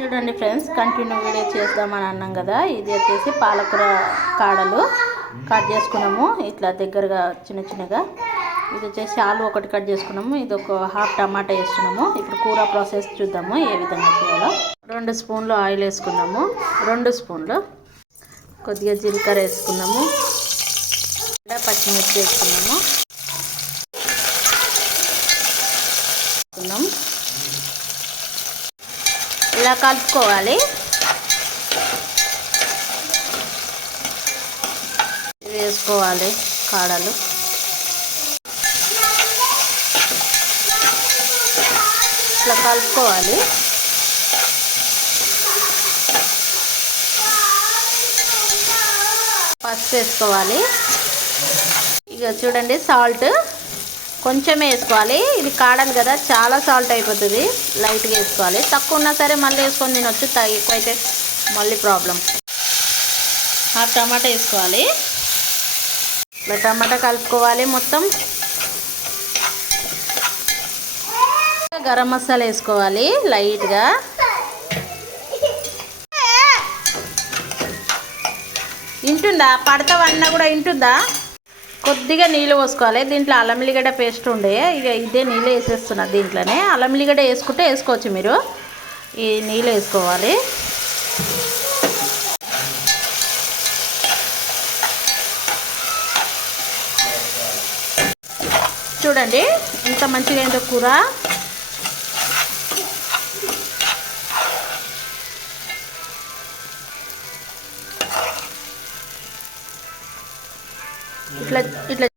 చూడండి friends, continue video చేద్దామని అన్నాం కదా. ఇది వచ్చేసి పాలకూర కాడలు కట్ చేసుకున్నాము ఇట్లా దగ్గరగా చిన్న చిన్నగా. ఇది వచ్చేసి ఆలు ఒకటి కట్ చేసుకున్నాము. ఇది ఒక హాఫ్ టమాటా వేస్తున్నాము. ఇప్పుడు కూర ప్రాసెస్ చూద్దాము ఏ విధంగా చేయాలో. 2 స్పూన్లు ఆయిల్ వేసుకున్నాము. 2 స్పూన్లు కొద్దిగా జీలకర్ర వేసుకున్నాము. పచ్చిమిర్చి వేసుకున్నాము. ఇలా కలుపుకోవాలి. వేసుకోవాలి కాడలు. ఇట్లా కలుపుకోవాలి. పసుపు వేసుకోవాలి. ఇక చూడండి, సాల్ట్ కొంచెమే వేసుకోవాలి. ఇది కాడలు కదా, చాలా సాల్ట్ అయిపోతుంది. లైట్గా వేసుకోవాలి. తక్కువ ఉన్నా సరే మళ్ళీ వేసుకొని తినొచ్చు. ఎక్కువ అయితే మళ్ళీ ప్రాబ్లం. హాఫ్ టమాటా వేసుకోవాలి. ఇట్లా టమాటా కలుపుకోవాలి మొత్తం. గరం మసాలా వేసుకోవాలి లైట్గా. ఇంటుందా? పడతావన్నా కూడా ఇంటుందా? కొద్దిగా నీళ్ళు పోసుకోవాలి. దీంట్లో అల్లం ఎల్లిగడ్డ పేస్ట్ ఉండే, ఇక ఇదే నీళ్ళు వేసేస్తున్నా. దీంట్లోనే అల్లం ఎల్లిగడ్డ వేసుకుంటే వేసుకోవచ్చు మీరు. ఈ నీళ్ళు వేసుకోవాలి. చూడండి ఎంత మంచిగా అయిందో కూర. ఇట్లా ఇట్లా